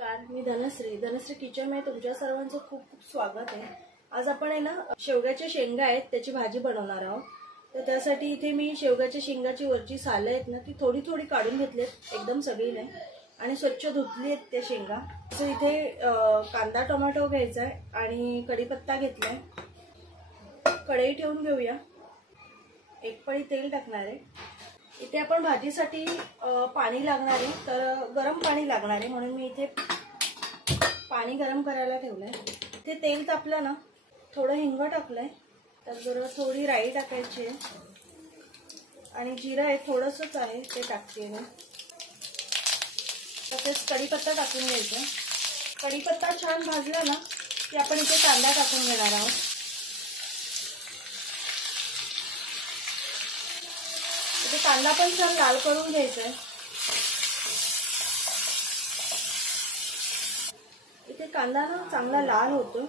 नमस्कार, मी धनश्री किचनमध्ये तुमच्या सर्वांचं खूप खूप स्वागत आहे। आज आपण आहे ना शेवग्याच्या शेंगा आहेत त्याची भाजी बनवणार आहोत। तर त्यासाठी इथे मी शेवग्याच्या शेंगाची वरची सालं आहेत ना ती थोडी थोडी काढून घेतलीत, एकदम सगळी नाही, आणि स्वच्छ धुतली आहेत त्या शेंगा। तर इथे कांदा टोमॅटो घ्यायचा आहे आणि कढीपत्ता घेतलाय। कढई ठेवून घेऊया, एक पळी तेल टाकणार आहे। इथे आपण भाजीसाठी पाणी लागणार आहे, तर गरम पाणी लागणार आहे म्हणून मी इथे पाणी गरम करायला ठेवलंय। इथे तेल तापलं ना, थोडं हिंग टाकलंय, तर थोडी राई टाकायची आहे आणि जिरं आहे थोडंसंच आहे ते टाकते मी। तसेच कढीपत्ता टाकून घ्यायचा। कढीपत्ता छान भाजला ना की आपण इथे कांदा टाकून घेणार आहोत। इथे कांदा पण छान लाल करून घ्यायचा आहे। इथे कांदा ना चांगला लाल होतो,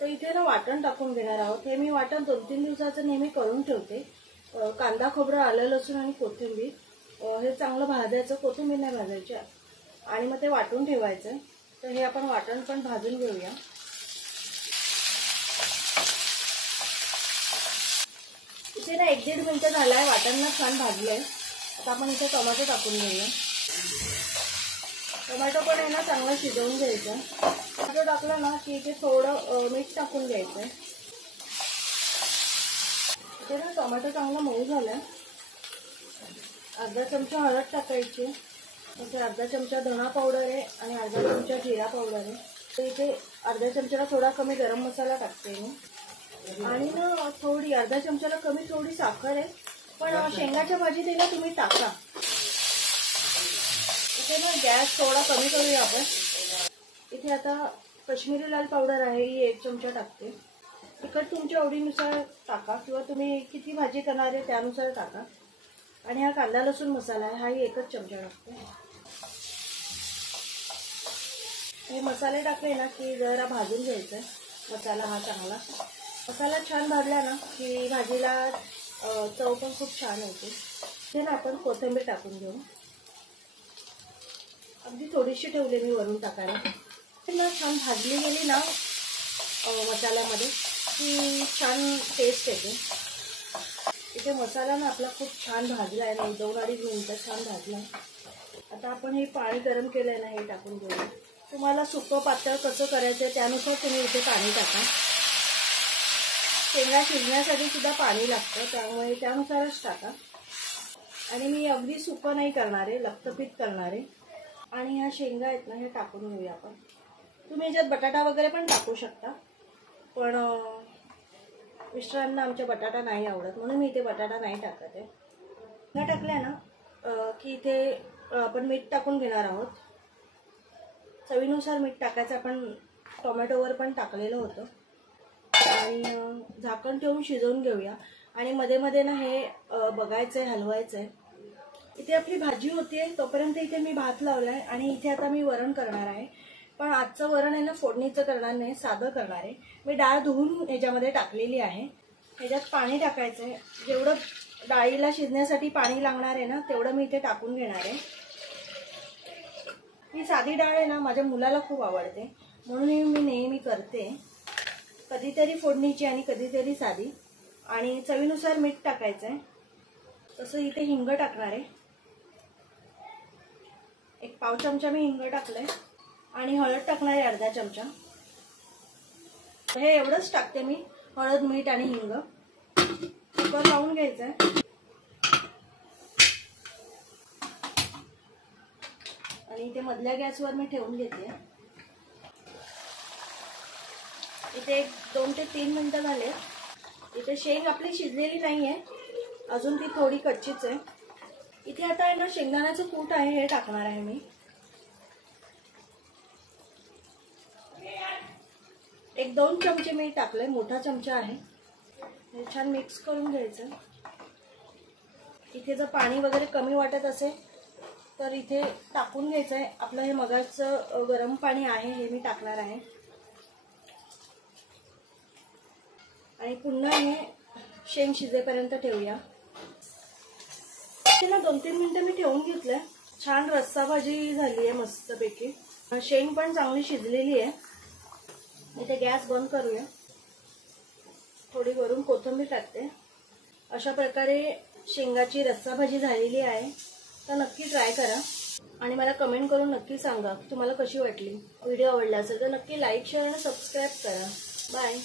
तर इथे ना वाटण टाकून घेणार आहोत। हे मी वाटण 2-3 दिवसाचं नेहमी करून ठेवते। कांदा खोबरं आलं लसूण आणि कोथिंबीर हे चांगलं भाजायचं, कोथिंबीर नाही भाजायची आणि मग ते वाटून ठेवायचं। तर हे आपण वाटण पण भाजून घेऊया। इथे ना 1-1.5 मिनिटं झालाय, वाटण ना छान भाजलंय। आता आपण इथे टोमॅटो टाकून घेऊया। टोमॅटो पण आहे ना चांगला शिजवून घ्यायचा। टोमॅटो टाकला ना की इथे थोडं मीठ टाकून घ्यायचं। इथे ना टोमॅटो चांगला मऊ झालाय। अर्धा चमचा हळद टाकायची, इथे अर्धा चमचा धना पावडर आहे आणि अर्धा चमचा जिरा पावडर आहे। तर इथे अर्धा चमचाला थोडा कमी गरम मसाला टाकते मी आणि ना थोडी अर्धा चमचाला कमी थोडी साखर आहे, पण शेंगाच्या भाजीत आहे ना तुम्ही टाका। इथे ना गॅस थोडा कमी करूया आपण। इथे आता काश्मीरी लाल पावडर आहे, ही 1 चमचा टाकते। तिखट तुमच्या आवडीनुसार टाका किंवा तुम्ही किती भाजी करणार आहे त्यानुसार टाका। आणि हा कांदा लसूण मसाला आहे, हाही 1 चमचा टाकते। हे मसाले टाकले ना की जरा भाजून घ्यायचा मसाला हा चांगला। मसाला छान भाजला ना की भाजीला चव पण खूप छान होते। हे ना आपण कोथिंबीर टाकून घेऊ, अगदी थोडीशी ठेवली मी वरून टाकायला। ना छान भाजली गेली ना मसाल्यामध्ये की छान टेस्ट येते। इथे मसाला ना आपला खूप छान भाजला आहे ना, 2-2.5 मिनिटं छान भाजला। आता आपण हे पाणी गरम केलंय ना हे टाकून घेऊ। तुम्हाला सुकं पातळ कसं करायचंय त्यानुसार तुम्ही इथे पाणी टाका। शेंगा शिजण्यासाठी सुद्धा पाणी लागतं, त्यामुळे त्यानुसारच टाका। आणि मी अगदी सुकं नाही करणार आहे, लपतपीत करणार आहे। आणि ह्या शेंगा आहेत ना हे टाकून घेऊया आपण। तुम्ही याच्यात बटाटा वगैरे पण टाकू शकता, पण मिस्टरांना आमच्या बटाटा नाही आवडत म्हणून मी इथे बटाटा नाही टाकत आहे। शेंगा टाकल्या ना की इथे आपण मीठ टाकून घेणार आहोत। चवीनुसार मीठ टाकायचं, आपण टोमॅटोवर पण टाकलेलं होतं। आणि झाकण ठेवून शिजवून घेऊया आणि मध्ये मध्ये ना हे बघायचंय, हलवायचंय। इथे आपली भाजी होतीये तोपर्यंत इथे मी भात लावलाय आणि इथे आता मी वरण करणार आहे। पण आजचं वरण आहे ना फोडणीचं करणार नाही, साधं करणार आहे। मी डाळ धुवून ह्याच्यामध्ये टाकलेली आहे। ह्याच्यात पाणी टाकायचंय, जेवढं डाळीला शिजण्यासाठी पाणी लागणार आहे ना तेवढं मी इथे टाकून घेणार आहे। ही साधी डाळ आहे ना माझ्या मुलाला खूप आवडते म्हणून मी नेहमी करते, कधीतरी फोडणीची आणि कधीतरी साधी। आणि चवीनुसार मीठ टाकायचंय। तसं इथे हिंग टाकणार आहे, 1 पाव चमचा मी हिंग टाकलंय आणि हळद टाकणार आहे अर्धा चमचा। हे एवढंच टाकते मी, हळद मीठ आणि हिंग। कुकर लावून घ्यायचंय आणि इथे मधल्या गॅसवर मी ठेवून घेते। इथे 2 ते 3 मिनिटं झाले। इथे शेंग आपली शिजलेली नाहीये अजून, ती थोडी कच्चीच आहे। इथे आता आहे ना शेंगदाण्याचं कूट आहे हे टाकणार आहे मी। 1-2 चमचे मी टाकले, मोठा चमचा आहे। हे छान मिक्स करून घ्यायचं। इथे जर पाणी वगैरे कमी वाटत असेल तर इथे टाकून घ्यायचंय। आपलं हे मगाचं गरम पाणी आहे हे मी टाकणार आहे आणि पुन्हा हे शेंग शिजेपर्यंत ठेवूया। इथे ना 2-3 मिनिटं मी ठेवून घेतलंय। छान रस्सा भाजी झाली आहे मस्तपैकी। शेंग पण चांगली शिजलेली आहे. इथे गॅस बंद करूया. थोडी वरून कोथिंबीर टाकते. अशा प्रकारे शेंगाची रस्सा भाजी झालेली आहे. तर नक्की ट्राय करा आणि मला कमेंट करून नक्की सांगा तुम्हाला कशी वाटली. व्हिडिओ आवडला असेल तर नक्की लाईक शेअर आणि सबस्क्राईब करा. बाय.